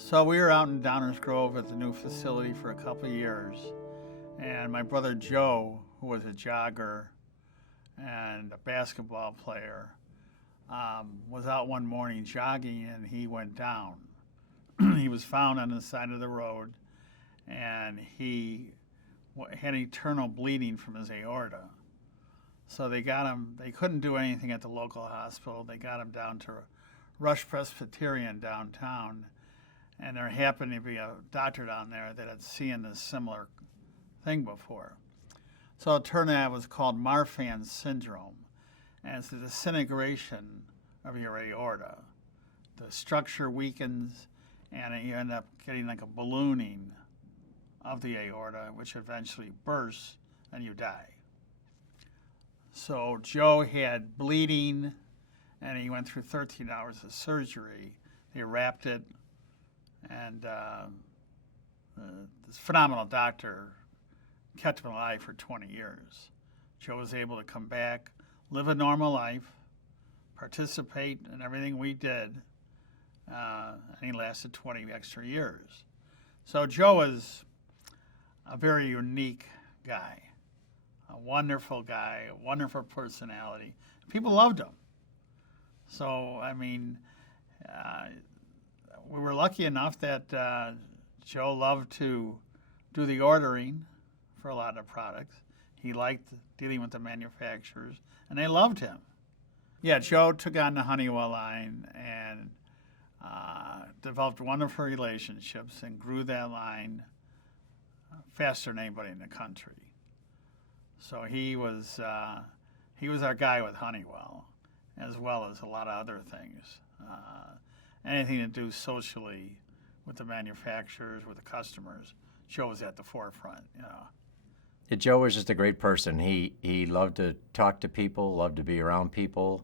So we were out in Downers Grove at the new facility for a couple of years, and my brother Joe, who was a jogger and a basketball player, was out one morning jogging and he went down. He was found on the side of the road, and he had internal bleeding from his aorta. So they got him, they couldn't do anything at the local hospital. They got him down to Rush Presbyterian downtown, and there happened to be a doctor down there that had seen this similar thing before. So it turned out it was called Marfan syndrome, and it's the disintegration of your aorta. The structure weakens, and you end up getting like a ballooning of the aorta, which eventually bursts, and you die. So Joe had bleeding, and he went through 13 hours of surgery. They wrapped it, and this phenomenal doctor kept him alive for 20 years. Joe was able to come back, live a normal life, participate in everything we did, and he lasted 20 extra years. So Joe is a very unique guy, a wonderful guy, a wonderful personality. People loved him. So, I mean, we were lucky enough that Joe loved to do the ordering for a lot of products. He liked dealing with the manufacturers, and they loved him. Yeah, Joe took on the Honeywell line and developed wonderful relationships and grew that line faster than anybody in the country. So he was our guy with Honeywell, as well as a lot of other things. Anything to do socially with the manufacturers, with the customers, Joe was at the forefront. Yeah, Joe was just a great person. He loved to talk to people, loved to be around people.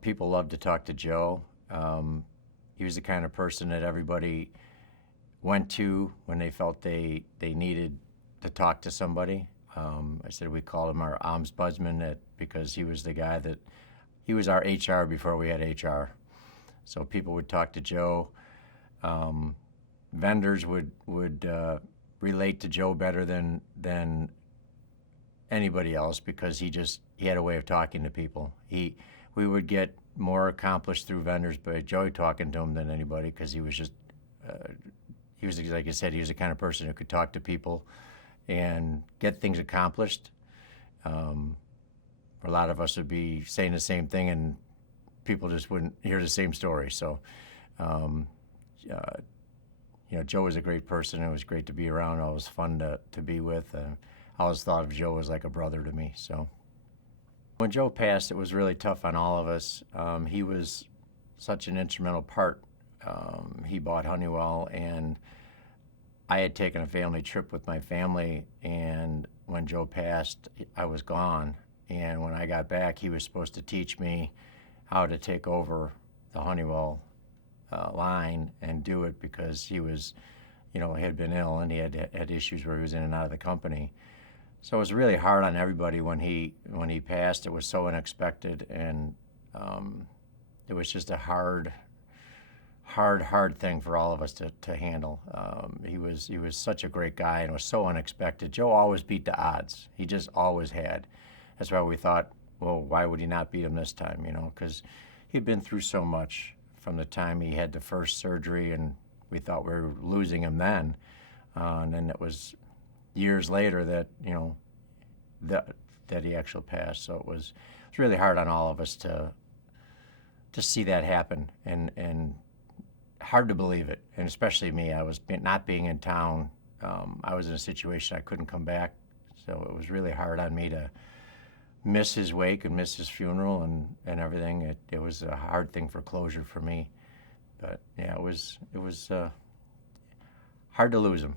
People loved to talk to Joe. He was the kind of person that everybody went to when they felt they needed to talk to somebody. I said we called him our ombudsman because he was the guy that, he was our HR before we had HR. So people would talk to Joe. Vendors would relate to Joe better than anybody else because he had a way of talking to people. We would get more accomplished through vendors by Joe talking to him than anybody because he was just, like I said, he was the kind of person who could talk to people and get things accomplished. A lot of us would be saying the same thing and people just wouldn't hear the same story. So, Joe was a great person. It was great to be around. It was fun to be with. I always thought of Joe as like a brother to me. So when Joe passed, it was really tough on all of us. He was such an instrumental part. He bought Honeywell, and I had taken a family trip with my family, and when Joe passed, I was gone. And when I got back, he was supposed to teach me how to take over the Honeywell line and do it because he was, had been ill and he had issues where he was in and out of the company. So it was really hard on everybody when he passed. It was so unexpected, and it was just a hard thing for all of us to handle. He was such a great guy, and it was so unexpected. Joe always beat the odds. He just always had. That's why we thought, well, why would he not beat him this time? Because he'd been through so much from the time he had the first surgery, and we thought we were losing him then. And then it was years later that that he actually passed. So it was really hard on all of us to see that happen, and hard to believe it, and especially me. I was not being in town. I was in a situation I couldn't come back, so it was really hard on me to miss his wake and miss his funeral and everything. It was a hard thing for closure for me, but yeah, it was hard to lose him.